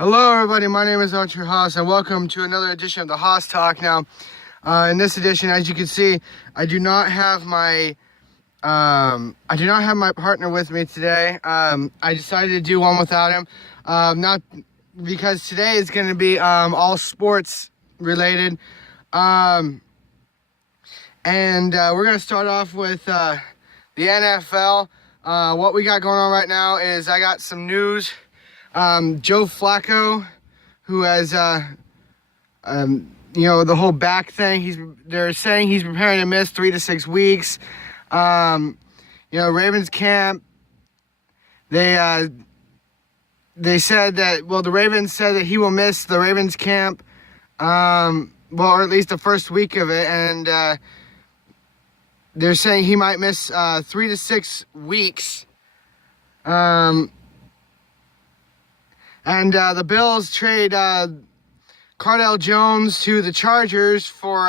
Hello, everybody. My name is Haas, and welcome to another edition of the Haas Talk. Now, in this edition, as you can see, I do not have my partner with me today. I decided to do one without him, not because today is going to be all sports related, and we're going to start off with the NFL. What we got going on right now is I got some news. Joe Flacco, who has, the whole back thing, they're saying he's preparing to miss 3 to 6 weeks. Ravens camp, they said that, the Ravens said that he will miss the Ravens camp, or at least the first week of it, and, they're saying he might miss, 3 to 6 weeks. And the Bills trade Cardale Jones to the Chargers for...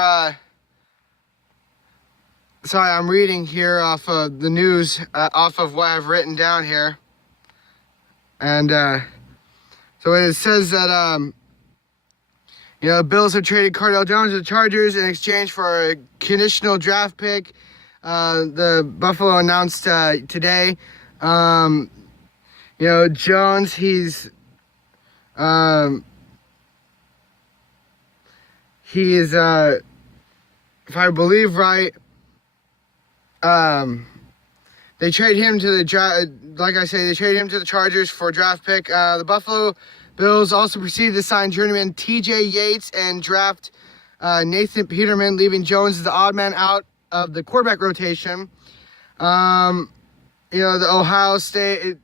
sorry, I'm reading here off of the news, off of what I've written down here. And so it says that, the Bills have traded Cardale Jones to the Chargers in exchange for a conditional draft pick. The Buffalo announced today. Jones, he is, if I believe right, they trade him to the they trade him to the Chargers for a draft pick. The Buffalo Bills also proceeded to sign journeyman T.J. Yates and draft Nathan Peterman, leaving Jones as the odd man out of the quarterback rotation. The Ohio State,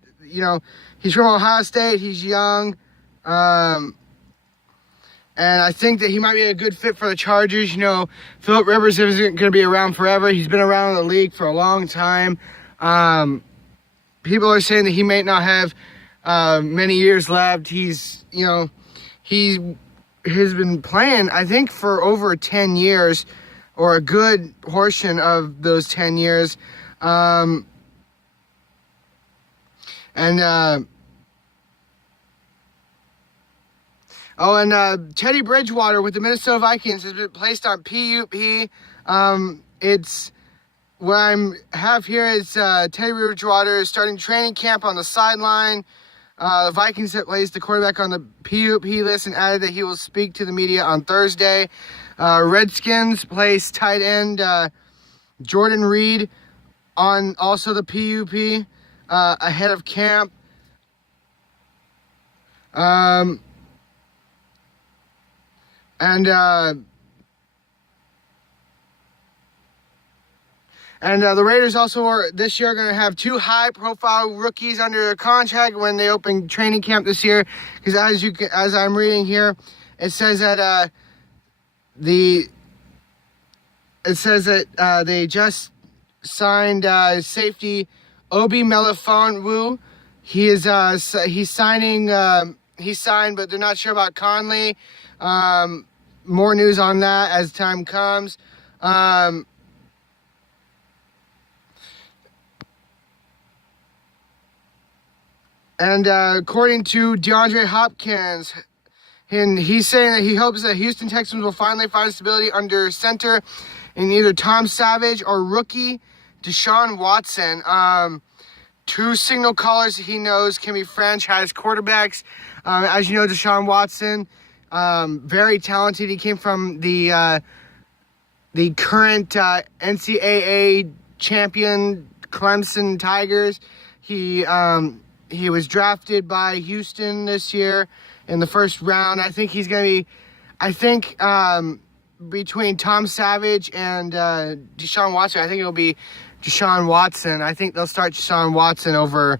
he's from Ohio State. He's young. And I think that he might be a good fit for the Chargers. Phillip Rivers isn't going to be around forever. He's been around in the league for a long time. People are saying that he may not have many years left. He has been playing, I think, for over 10 years, or a good portion of those 10 years. Teddy Bridgewater with the Minnesota Vikings has been placed on PUP. It's what I have here is Teddy Bridgewater is starting training camp on the sideline. The Vikings have placed the quarterback on the PUP list and added that he will speak to the media on Thursday. Redskins placed tight end Jordan Reed on also the PUP ahead of camp. The Raiders also are this year going to have 2 high-profile rookies under contract when they open training camp this year. Because as I'm reading here, it says that they just signed safety Obi Melifonwu. He's signing. He signed, but they're not sure about Conley. More news on that as time comes. According to DeAndre Hopkins, he's saying that he hopes that Houston Texans will finally find stability under center in either Tom Savage or rookie Deshaun Watson. 2 signal callers he knows can be franchise quarterbacks. As you know, Deshaun Watson, very talented. He came from the current NCAA champion Clemson Tigers. He was drafted by Houston this year in the first round. I think he's going to be, between Tom Savage and Deshaun Watson, I think it'll be Deshaun Watson. I think they'll start Deshaun Watson over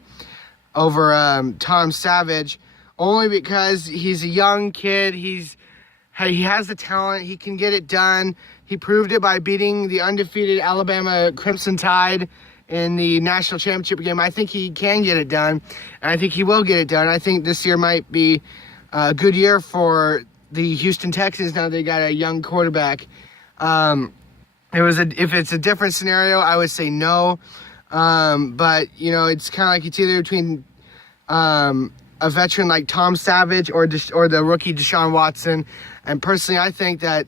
Tom Savage, only because he's a young kid. He has the talent. He can get it done. He proved it by beating the undefeated Alabama Crimson Tide in the national championship game. I think he can get it done, and I think he will get it done. I think this year might be a good year for the Houston Texans now they got a young quarterback. If it's a different scenario, I would say no. But, it's kind of like it's either between a veteran like Tom Savage or the rookie Deshaun Watson. And personally, I think that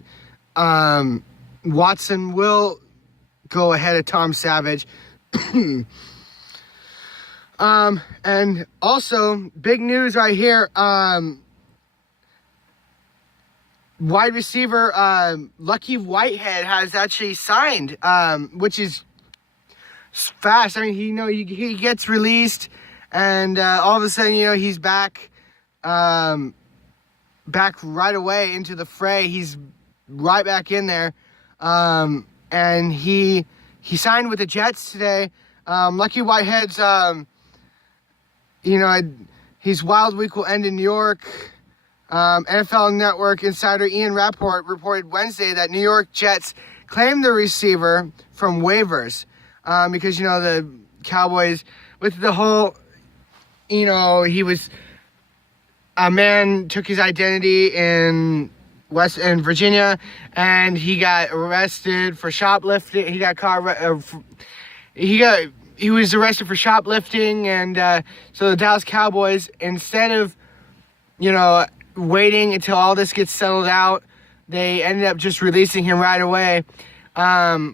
Watson will go ahead of Tom Savage. And also, big news right here. Wide receiver Lucky Whitehead has actually signed, which is fast. I mean, he gets released, and all of a sudden, he's back right away into the fray. He's right back in there, and he signed with the Jets today. Lucky Whitehead's, his wild week will end in New York. NFL Network insider Ian Rappaport reported Wednesday that New York Jets claimed the receiver from waivers because, the Cowboys, with the whole, he was, a man took his identity in Virginia, and he got arrested for shoplifting. He got caught, he was arrested for shoplifting, and so the Dallas Cowboys, instead of, waiting until all this gets settled out, they ended up just releasing him right away,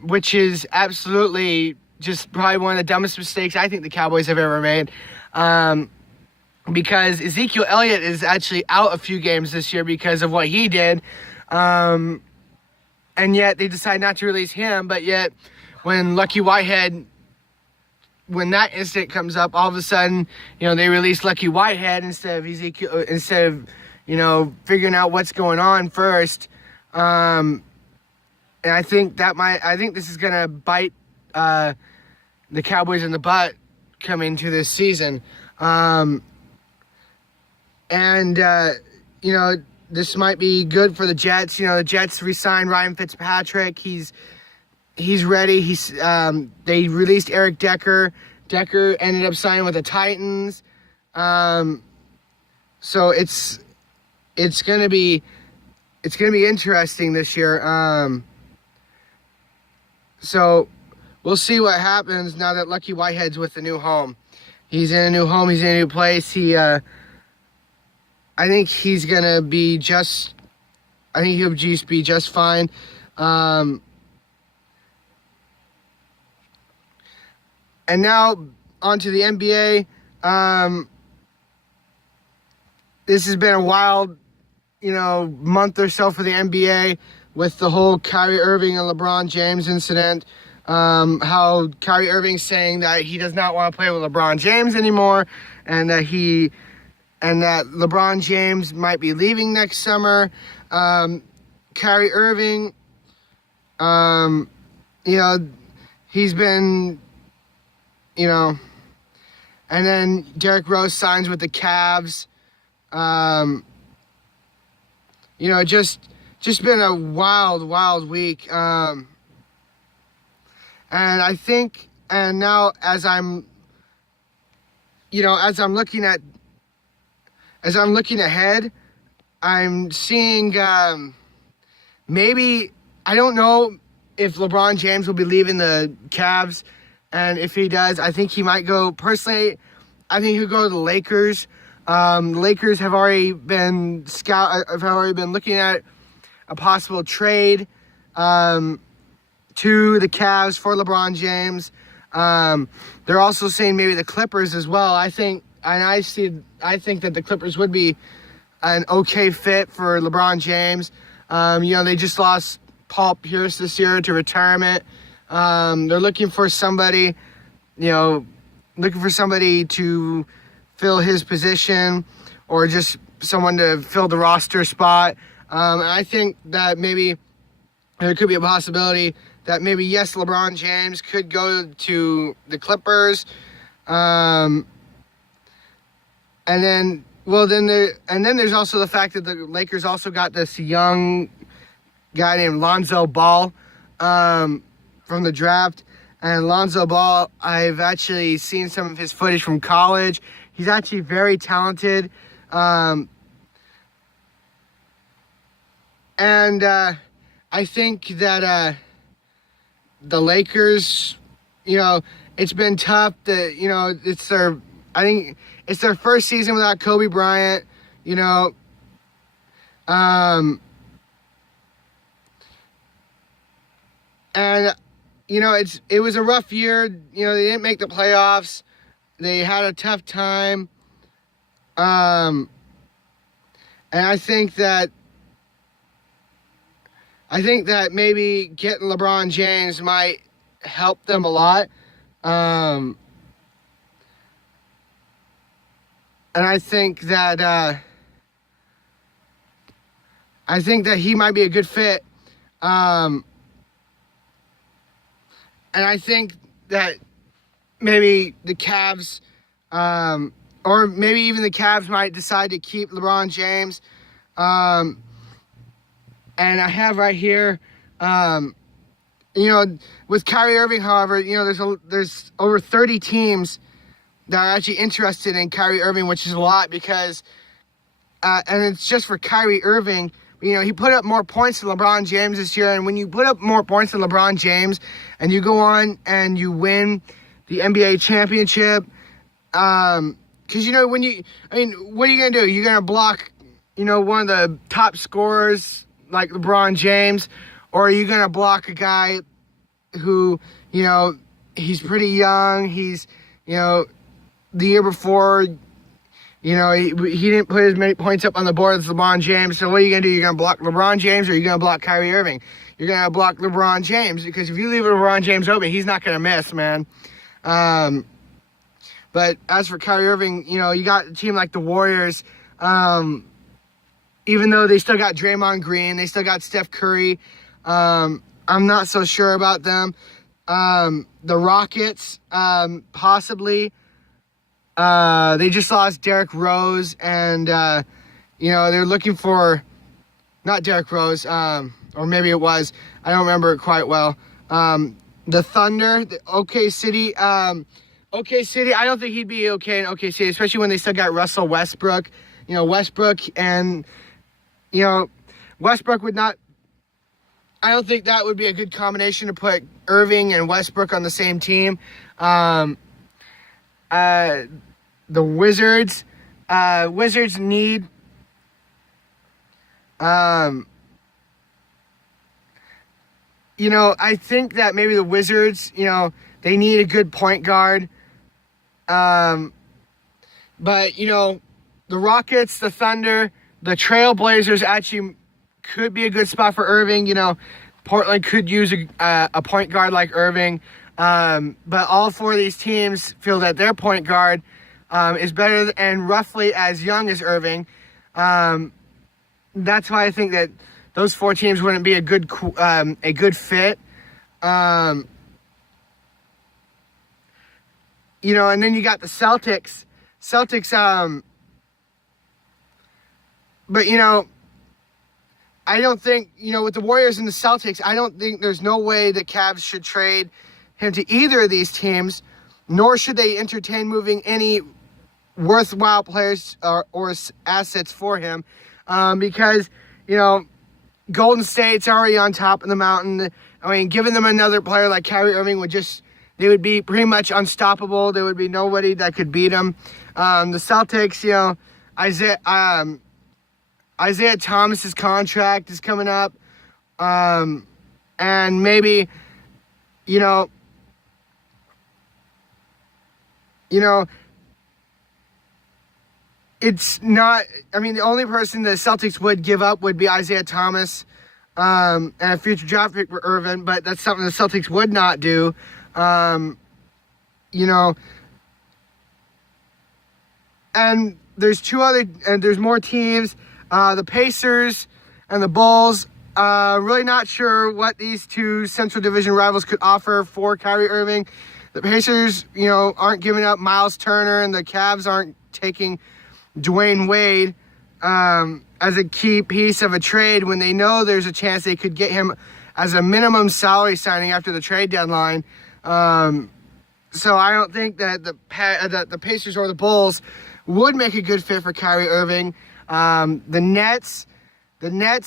which is absolutely just probably one of the dumbest mistakes I think the Cowboys have ever made, because Ezekiel Elliott is actually out a few games this year because of what he did, and yet they decide not to release him. But yet when Lucky Whitehead, when that incident comes up, all of a sudden, they release Lucky Whitehead instead of Ezekiel, instead of figuring out what's going on first. And I think this is going to bite the Cowboys in the butt coming into this season. This might be good for the Jets. The Jets re-signed Ryan Fitzpatrick. He's ready. They released Eric Decker. Decker ended up signing with the Titans. So it's gonna be interesting this year. So we'll see what happens now that Lucky Whitehead's with the new home. He's in a new home. He's in a new place. I think he's gonna be just. I think he'll just be just fine. And now on to the NBA. This has been a wild, month or so for the NBA with the whole Kyrie Irving and LeBron James incident. How Kyrie Irving's saying that he does not want to play with LeBron James anymore, and that LeBron James might be leaving next summer. Kyrie Irving, he's been, and then Derrick Rose signs with the Cavs. Just been a wild week. And I think, and now as I'm looking ahead, I'm seeing, maybe, I don't know if LeBron James will be leaving the Cavs, and if he does, I think he might go, personally, I think he'll go to the Lakers. The Lakers have already been looking at a possible trade to the Cavs for LeBron James. They're also saying maybe the Clippers as well. I think that the Clippers would be an okay fit for LeBron James. They just lost Paul Pierce this year to retirement. They're looking for somebody, to fill his position, or just someone to fill the roster spot. And I think that maybe there could be a possibility that maybe, yes, LeBron James could go to the Clippers. And then there's also the fact that the Lakers also got this young guy named Lonzo Ball from the draft. And Lonzo Ball, I've actually seen some of his footage from college. He's actually very talented. And I think that the Lakers, it's been tough. I think it's their first season without Kobe Bryant, you know. And, you know, it was a rough year. You know, they didn't make the playoffs. They had a tough time. And I think that maybe getting LeBron James might help them a lot. And I think that he might be a good fit. And I think that maybe the Cavs, or maybe even the Cavs might decide to keep LeBron James. And I have right here, you know, with Kyrie Irving, however, you know, there's over 30 teams that are actually interested in Kyrie Irving, which is a lot because, and it's just for Kyrie Irving. You know, he put up more points than LeBron James this year, and when you put up more points than LeBron James, and you go on and you win the NBA championship, because, you know, what are you going to do? You're going to block, you know, one of the top scorers like LeBron James, or are you going to block a guy who, you know, he's pretty young, he's, you know, the year before, you know, he didn't put as many points up on the board as LeBron James. So what are you going to do? You're going to block LeBron James, or are you going to block Kyrie Irving? You're going to block LeBron James, because if you leave LeBron James open, he's not going to miss, man. But as for Kyrie Irving, you know, you got a team like the Warriors, even though they still got Draymond Green, they still got Steph Curry. I'm not so sure about them. The Rockets, possibly. They just lost Derrick Rose, and, you know, they're looking for, not Derrick Rose, or maybe it was, I don't remember it quite well. The Thunder, the OK City, OK City, I don't think he'd be okay in OK City, especially when they still got Russell Westbrook. You know, Westbrook and, you know, Westbrook would not, I don't think that would be a good combination to put Irving and Westbrook on the same team. The Wizards need, you know, I think that maybe the Wizards, you know, they need a good point guard. But, you know, the Rockets, the Thunder, the Trailblazers actually could be a good spot for Irving. You know, Portland could use a point guard like Irving. But all four of these teams feel that their point guard is better and roughly as young as Irving. That's why I think that those four teams wouldn't be a good fit. You know, and then you got the Celtics. But, you know, I don't think, you know, with the Warriors and the Celtics, I don't think there's no way the Cavs should trade him to either of these teams, nor should they entertain moving any worthwhile players or assets for him, because, you know, Golden State's already on top of the mountain. I mean, giving them another player like Kyrie Irving they would be pretty much unstoppable. There would be nobody that could beat them. The Celtics, you know, Isaiah Thomas's contract is coming up, and maybe, you know, it's not, I mean, the only person the Celtics would give up would be Isaiah Thomas, and a future draft pick for Irving, but that's something the Celtics would not do. You know, and there's more teams, the Pacers and the Bulls. Really not sure what these two Central Division rivals could offer for Kyrie Irving. The Pacers, you know, aren't giving up Miles Turner, and the Cavs aren't taking Dwayne Wade as a key piece of a trade when they know there's a chance they could get him as a minimum salary signing after the trade deadline. So I don't think that the Pacers or the Bulls would make a good fit for Kyrie Irving. The Nets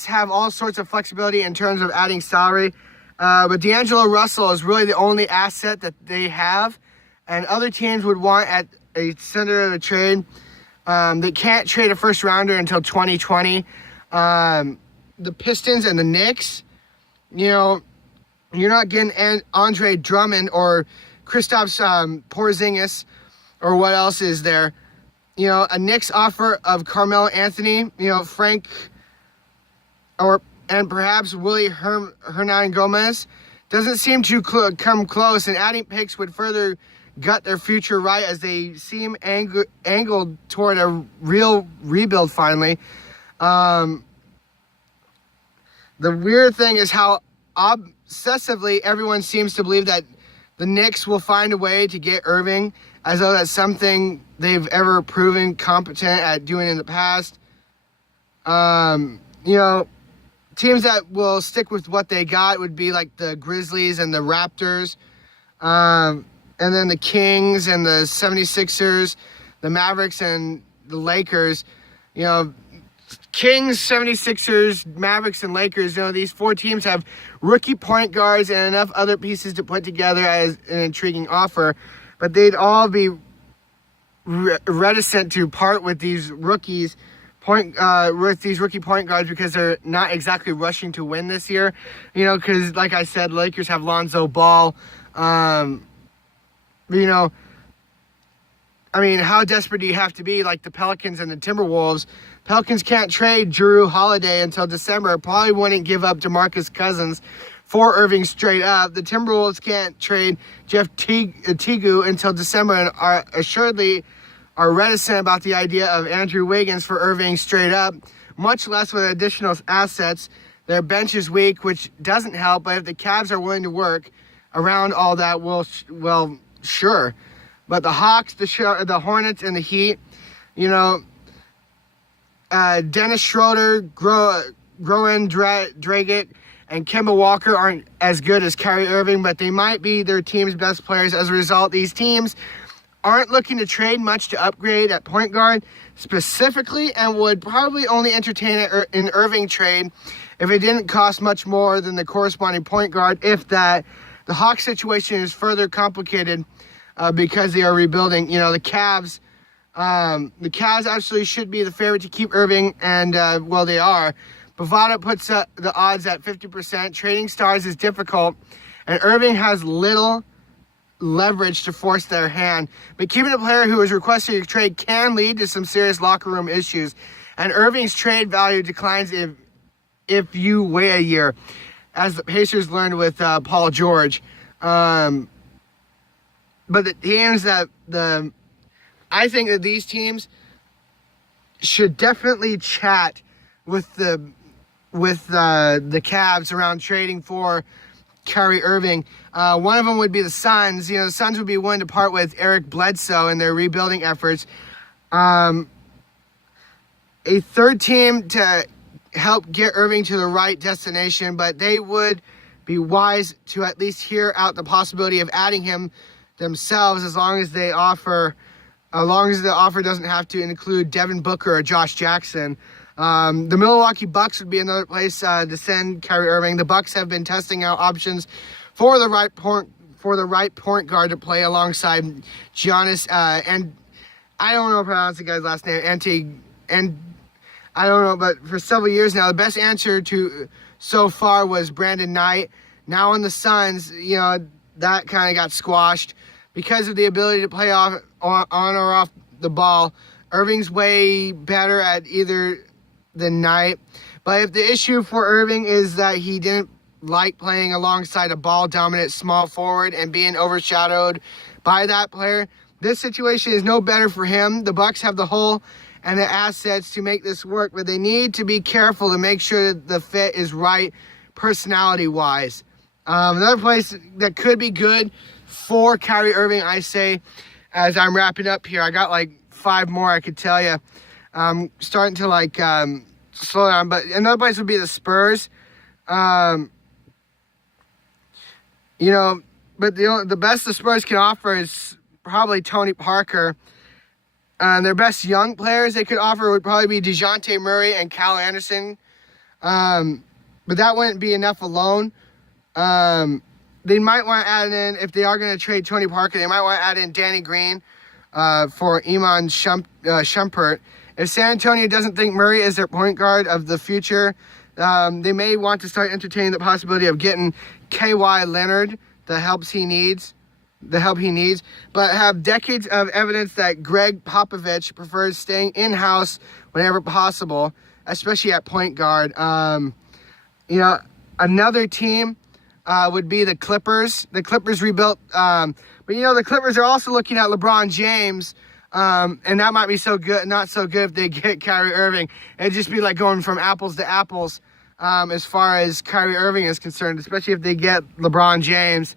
have all sorts of flexibility in terms of adding salary. But D'Angelo Russell is really the only asset that they have. And other teams would want center of the trade. They can't trade a first rounder until 2020. The Pistons and the Knicks, you're not getting Andre Drummond or Kristaps Porzingis or what else is there. A Knicks offer of Carmelo Anthony, Frank, and perhaps Willie Hernan Gomez doesn't seem to come close, and adding picks would further gut their future right as they seem angled toward a real rebuild finally. The weird thing is how obsessively everyone seems to believe that the Knicks will find a way to get Irving, as though that's something they've ever proven competent at doing in the past. Teams that will stick with what they got would be like the Grizzlies and the Raptors, and then the Kings and the 76ers, the Mavericks and the Lakers. Kings, 76ers, Mavericks, and Lakers, these four teams have rookie point guards and enough other pieces to put together as an intriguing offer, but they'd all be reticent to part with these rookie point guards because they're not exactly rushing to win this year. Because like I said, Lakers have Lonzo Ball. How desperate do you have to be? Like the Pelicans and the Timberwolves. Pelicans can't trade Jrue Holiday until December. Probably wouldn't give up DeMarcus Cousins for Irving straight up. The Timberwolves can't trade Jeff Teague until December and are assuredly reticent about the idea of Andrew Wiggins for Irving straight up, much less with additional assets. Their bench is weak, which doesn't help, but if the Cavs are willing to work around all that, well, sure. But the Hawks, the Hornets, and the Heat, Dennis Schroeder, Goran Dragic, and Kemba Walker aren't as good as Kyrie Irving, but they might be their team's best players. As a result, these teams aren't looking to trade much to upgrade at point guard specifically, and would probably only entertain an Irving trade if it didn't cost much more than the corresponding point guard, if that. The Hawks situation is further complicated because they are rebuilding. The Cavs actually should be the favorite to keep Irving, and they are. Bovada puts the odds at 50%. Trading stars is difficult, and Irving has little leverage to force their hand. But keeping a player who is requesting a trade can lead to some serious locker room issues, and Irving's trade value declines if you wait a year, as the Pacers learned with Paul George. But the teams I think that these teams should definitely chat with the Cavs around trading for Kyrie Irving. One of them would be the Suns. The Suns would be willing to part with Eric Bledsoe in their rebuilding efforts. A third team to help get Irving to the right destination, but they would be wise to at least hear out the possibility of adding him themselves, as long as the offer doesn't have to include Devin Booker or Josh Jackson. The Milwaukee Bucks would be another place to send Kyrie Irving. The Bucks have been testing out options for the right point guard to play alongside Giannis, and I don't know how to pronounce the guy's last name, and I don't know, but for several years now, the best answer to so far was Brandon Knight. Now in the Suns, that kind of got squashed because of the ability to play on or off the ball. Irving's way better at either than Knight. But if the issue for Irving is that he didn't like playing alongside a ball-dominant small forward and being overshadowed by that player, this situation is no better for him. The Bucks have the hole and the assets to make this work, but they need to be careful to make sure that the fit is right personality-wise. Another place that could be good for Kyrie Irving, I say, as I'm wrapping up here, I got like 5 more I could tell you. Starting to slow down, but another place would be the Spurs. But the best the Spurs can offer is probably Tony Parker. Their best young players they could offer would probably be DeJounte Murray and Kyle Anderson. But that wouldn't be enough alone. They might want to add in, if they are going to trade Tony Parker, they might want to add in Danny Green for Iman Shumpert. If San Antonio doesn't think Murray is their point guard of the future, they may want to start entertaining the possibility of getting K.Y. Leonard, the help he needs, but have decades of evidence that Greg Popovich prefers staying in-house whenever possible, especially at point guard. Another team would be the Clippers. The Clippers rebuilt, but the Clippers are also looking at LeBron James, and that might be not so good if they get Kyrie Irving. It'd just be like going from apples to apples as far as Kyrie Irving is concerned, especially if they get LeBron James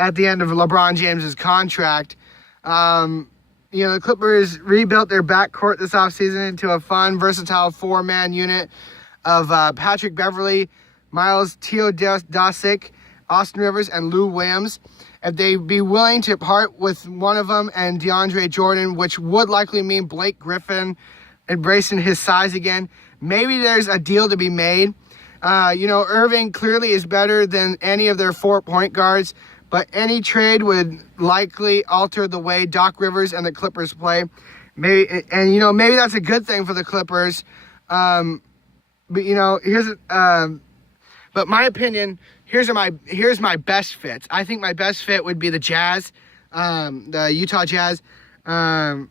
at the end of LeBron James's contract. The Clippers rebuilt their backcourt this offseason into a fun, versatile four-man unit of Patrick Beverley, Miles Teodosic, Austin Rivers, and Lou Williams. If they'd be willing to part with one of them and DeAndre Jordan, which would likely mean Blake Griffin embracing his size again, maybe there's a deal to be made. Irving clearly is better than any of their 4 point guards, but any trade would likely alter the way Doc Rivers and the Clippers play. Maybe that's a good thing for the Clippers. But my opinion, here's my best fits. I think my best fit would be the Jazz, the Utah Jazz. The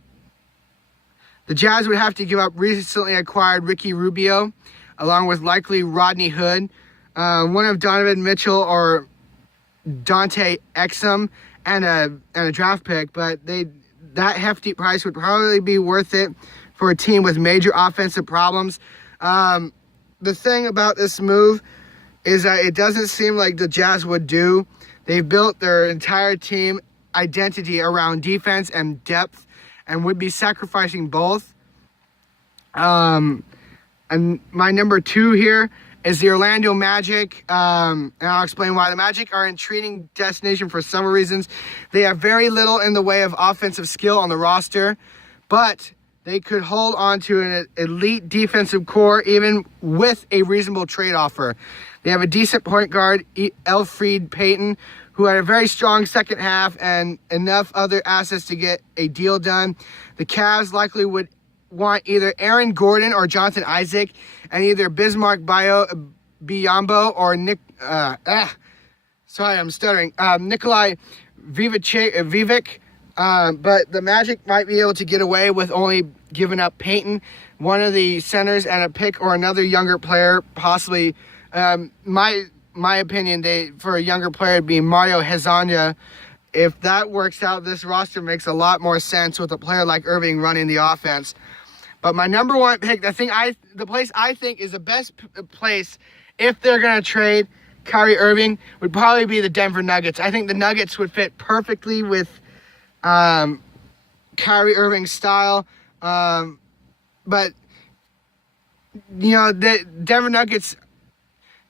Jazz would have to give up recently acquired Ricky Rubio, along with likely Rodney Hood, one of Donovan Mitchell or Dante Exum, and a draft pick. But that hefty price would probably be worth it for a team with major offensive problems. The thing about this move is that it doesn't seem like the Jazz would do. They've built their entire team identity around defense and depth and would be sacrificing both. And my number 2 here is the Orlando Magic. And I'll explain why. The Magic are an intriguing destination for several reasons. They have very little in the way of offensive skill on the roster, but they could hold on to an elite defensive core even with a reasonable trade offer. They have a decent point guard, Elfrid Payton, who had a very strong second half and enough other assets to get a deal done. The Cavs likely would want either Aaron Gordon or Jonathan Isaac, and either Bismarck Biyombo or Nikolai Vivek. But the Magic might be able to get away with only giving up Payton, one of the centers, and a pick or another younger player, possibly. My opinion, for a younger player, it'd be Mario Hezonja. If that works out, this roster makes a lot more sense with a player like Irving running the offense. But my number 1 pick, the place I think is the best place if they're going to trade Kyrie Irving would probably be the Denver Nuggets. I think the Nuggets would fit perfectly with Kyrie Irving's style. But the Denver Nuggets,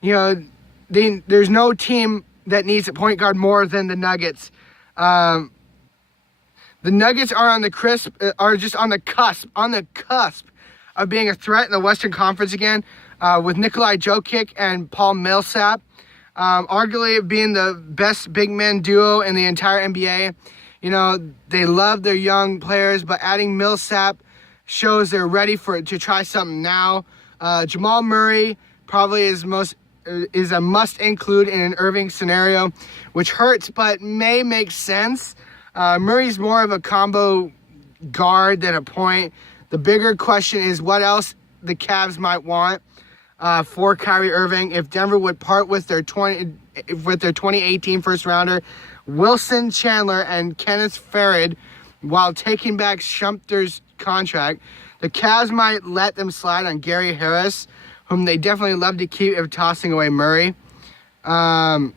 there's no team that needs a point guard more than the Nuggets. The Nuggets are just on the cusp of being a threat in the Western Conference again, with Nikolai Jokic and Paul Millsap, arguably being the best big man duo in the entire NBA. They love their young players, but adding Millsap shows they're ready to try something now. Jamal Murray probably is a must include in an Irving scenario, which hurts but may make sense. Murray's more of a combo guard than a point. The bigger question is what else the Cavs might want for Kyrie Irving. If Denver would part with their 2018 first rounder, Wilson Chandler and Kenneth Farid, while taking back Shumpert's contract, the Cavs might let them slide on Gary Harris, whom they definitely love to keep if tossing away Murray. The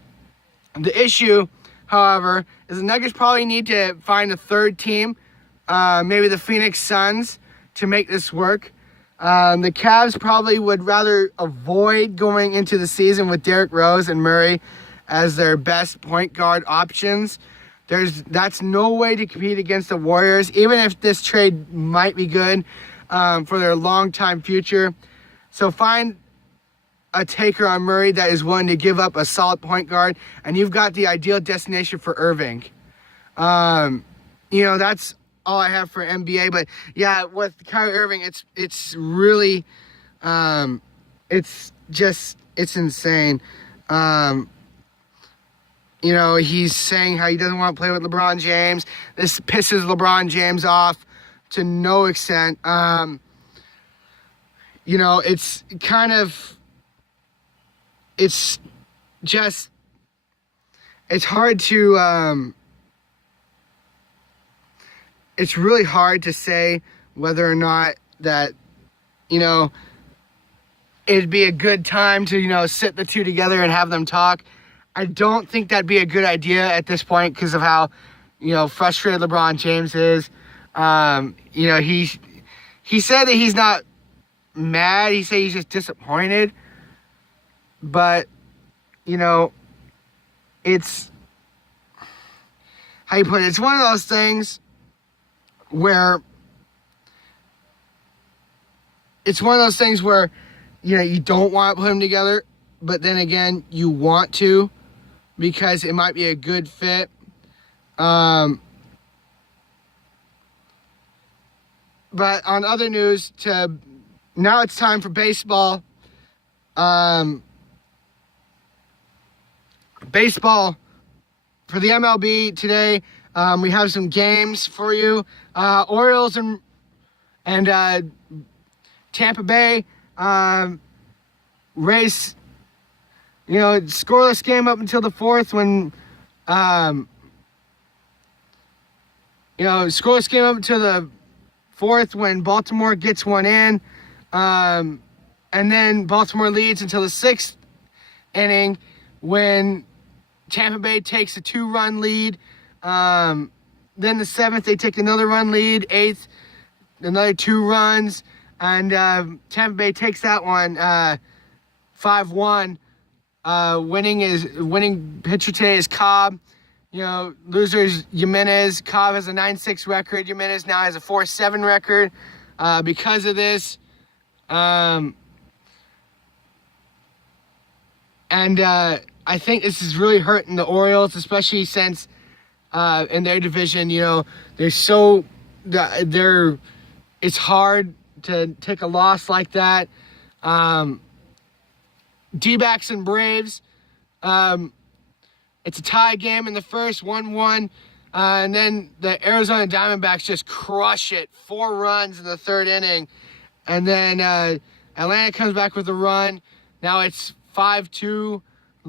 issue, however, is the Nuggets probably need to find a third team, maybe the Phoenix Suns, to make this work. The Cavs probably would rather avoid going into the season with Derrick Rose and Murray as their best point guard options. That's no way to compete against the Warriors, even if this trade might be good for their long-time future. So find a taker on Murray that is willing to give up a solid point guard, and you've got the ideal destination for Irving. that's all I have for NBA. But yeah, with Kyrie Irving, it's really, it's insane. He's saying how he doesn't want to play with LeBron James. This pisses LeBron James off to no extent. It's kind of, it's just, it's hard to, it's really hard to say whether or not that, it'd be a good time to, sit the two together and have them talk. I don't think that'd be a good idea at this point because of how, frustrated LeBron James is. He said that he's not mad. He said he's just disappointed. But, it's, how you put it? It's one of those things where you don't want to put them together, but then again, you want to because it might be a good fit. But on other news, now it's time for baseball. Baseball for the MLB today. We have some games for you. Orioles and Tampa Bay race. Scoreless game up until the fourth when. Scoreless game up until the fourth when Baltimore gets one in, and then Baltimore leads until the sixth inning when Tampa Bay takes a 2-run lead. Then the seventh, they take another run lead. Eighth, another 2 runs. And Tampa Bay takes that one 5-1. Winning pitcher today is Cobb. Losers Jimenez. Cobb has a 9-6 record. Jimenez now has a 4-7 record because of this. I think this is really hurting the Orioles, especially since in their division, it's hard to take a loss like that. D-backs and Braves, it's a tie game in the first, 1-1. And then the Arizona Diamondbacks just crush it. 4 runs in the third inning. And then Atlanta comes back with a run. Now it's 5-2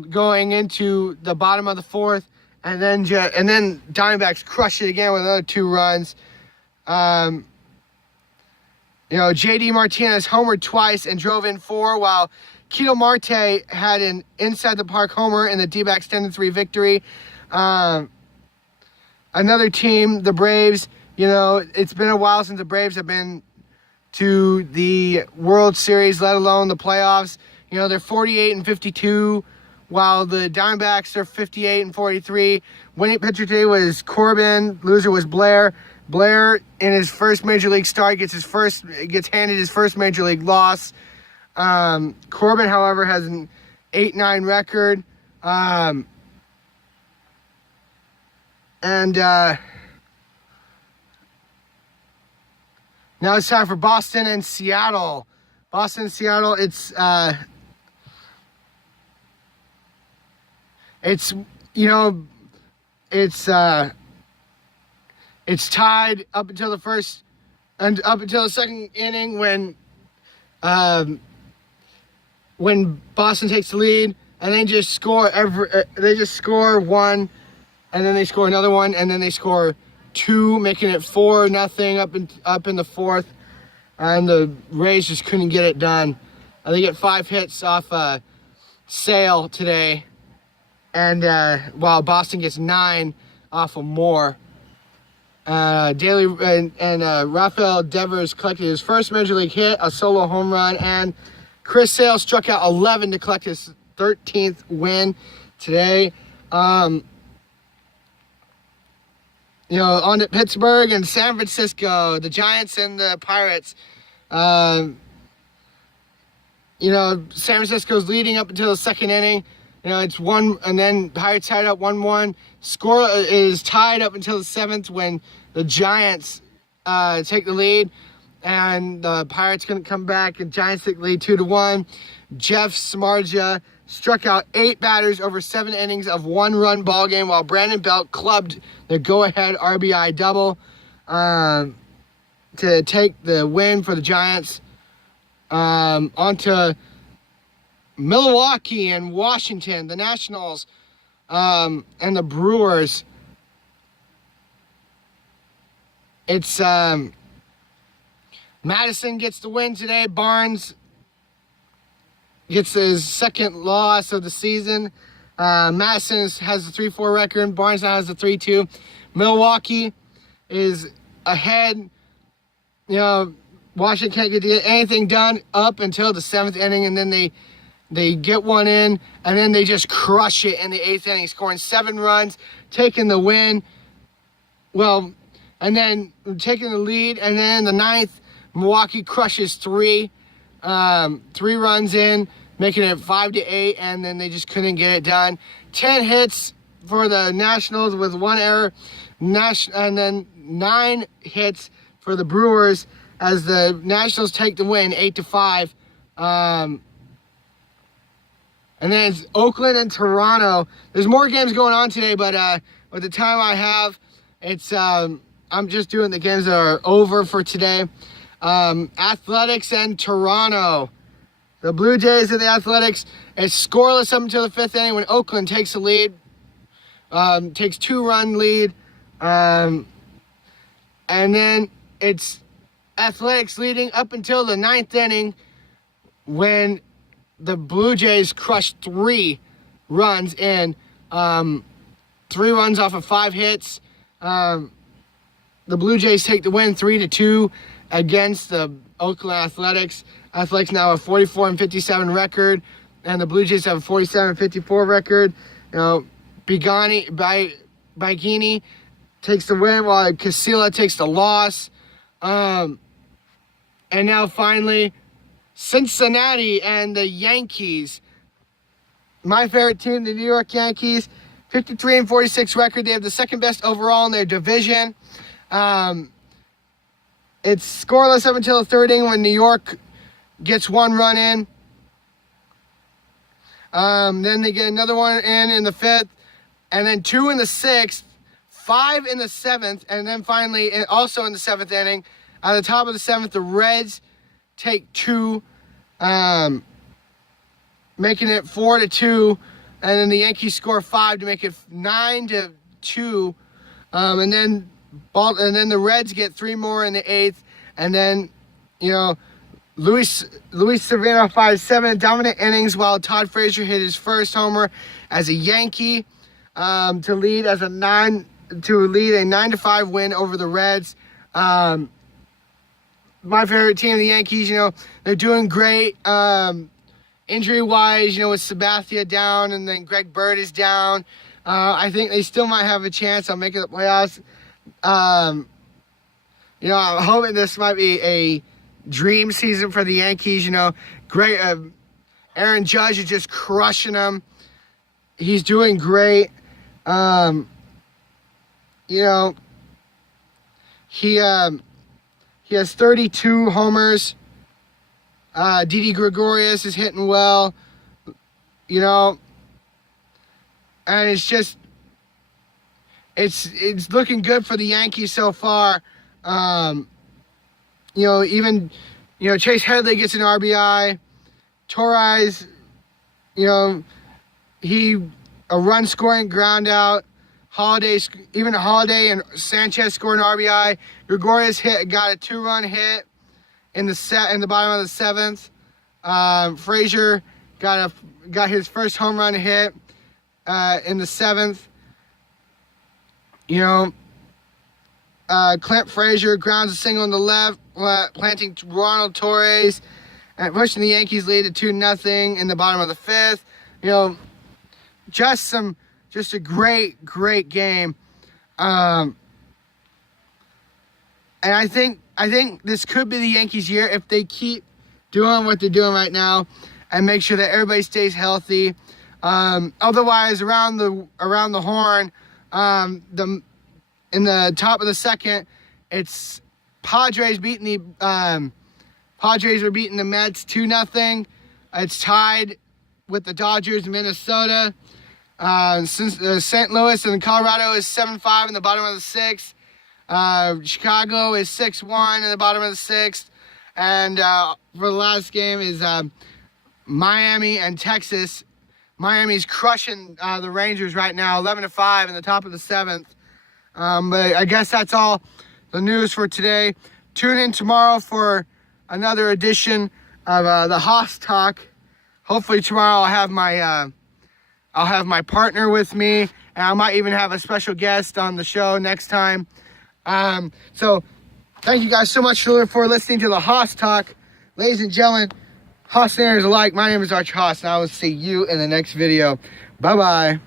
going into the bottom of the fourth. And then Diamondbacks crush it again with another 2 runs. J.D. Martinez homered twice and drove in 4, while Ketel Marte had an inside-the-park homer in the D-backs 10-3 victory. Another team, the Braves, it's been a while since the Braves have been to the World Series, let alone the playoffs. They're 48-52, while the Diamondbacks are 58-43. Winning pitcher today was Corbin. Loser was Blair. Blair, in his first major league start, gets handed his first major league loss. Corbin, however, has an 8-9 record. Now it's time for Boston and Seattle. Boston and Seattle, it's tied up until the first and up until the second inning when Boston takes the lead, and they just score one, and then they score another one, and then they score 2, making it 4-0 up in the fourth, and the Rays just couldn't get it done. They get 5 hits off Sale today, and while Boston gets 9 off of Moore. Rafael Devers collected his first major league hit, a solo home run, and Chris Sale struck out 11 to collect his 13th win today. On to Pittsburgh and San Francisco, the Giants and the Pirates. San Francisco's leading up until the second inning. It's 1, and then Pirates tied up 1-1. Score is tied up until the 7th when the Giants take the lead, and the Pirates couldn't come back, and Giants take the lead 2-1. Jeff Samardzija struck out 8 batters over 7 innings of 1-run ball game, while Brandon Belt clubbed the go-ahead RBI double to take the win for the Giants. On to Milwaukee and Washington, the Nationals and the Brewers. It's Madison gets the win today. Barnes gets his second loss of the season. Madison has a 3-4 record. Barnes now has a 3-2. Milwaukee is ahead. Washington can't get anything done up until the 7th inning, and then they get one in, and then they just crush it in the 8th inning, scoring 7 runs, taking the win. Well, and then taking the lead, and then in the 9th, Milwaukee crushes 3 runs in, making it 5-8, and then they just couldn't get it done. 10 hits for the Nationals with 1 error, and then 9 hits for the Brewers as the Nationals take the win 8-5. And then it's Oakland and Toronto. There's more games going on today, but with the time I have, it's I'm just doing the games that are over for today. Athletics and Toronto. The Blue Jays and the Athletics. It's scoreless up until the 5th inning when Oakland takes the lead. Takes 2-run lead. And then it's Athletics leading up until the 9th inning when the Blue Jays crushed 3 runs in. 3 runs off of 5 hits. The Blue Jays take the win 3-2 against the Oakland Athletics. Athletics now have a 44-57 record, and the Blue Jays have a 47-54 record. Bigini takes the win while Casilla takes the loss. And now finally, Cincinnati and the Yankees. My favorite team, the New York Yankees, 53-46 record. They have the second best overall in their division. It's scoreless up until the 3rd inning when New York gets 1 run in. Then they get another one in the 5th, and then 2 in the 6th, 5 in the 7th, and then finally also in the 7th inning. At the top of the 7th, the Reds take 2, making it 4-2, and then the Yankees score 5 to make it 9-2, and then the Reds get 3 more in the 8th, and then Luis Severino 5-7 dominant innings while Todd Frazier hit his first homer as a Yankee to lead a 9-5 win over the Reds. My favorite team, the Yankees, they're doing great. Injury-wise, with Sabathia down and then Greg Bird is down. I think they still might have a chance on making the playoffs. I'm hoping this might be a dream season for the Yankees. Great. Aaron Judge is just crushing them. He's doing great. He has 32 homers. Didi Gregorius is hitting well. And it's just it's looking good for the Yankees so far. Even Chase Headley gets an RBI. Torres, he a run scoring ground out. Holiday and Sanchez scored an RBI. Gregorius got a 2-run hit in the bottom of the 7th. Frazier got his first home run hit in the 7th. Clint Frazier grounds a single in the left, planting Ronald Torres and pushing the Yankees lead to 2-0 in the bottom of the 5th. Just a great game. And I think this could be the Yankees' year if they keep doing what they're doing right now and make sure that everybody stays healthy. Otherwise, around the horn, in the top of the second, it's Padres beating the Padres are beating the Mets 2-0. It's tied with the Dodgers, Minnesota. Since St. Louis and Colorado is 7-5 in the bottom of the sixth. Chicago is 6-1 in the bottom of the sixth. And for the last game is Miami and Texas. Miami's crushing the Rangers right now, 11-5 in the top of the seventh. But I guess that's all the news for today. Tune in tomorrow for another edition of the Haas Talk. Hopefully tomorrow I'll have my partner with me, and I might even have a special guest on the show next time. So thank you guys so much for listening to the Haas Talk. Ladies and gentlemen, Haas fans alike, my name is Arch Haas, and I will see you in the next video. Bye-bye.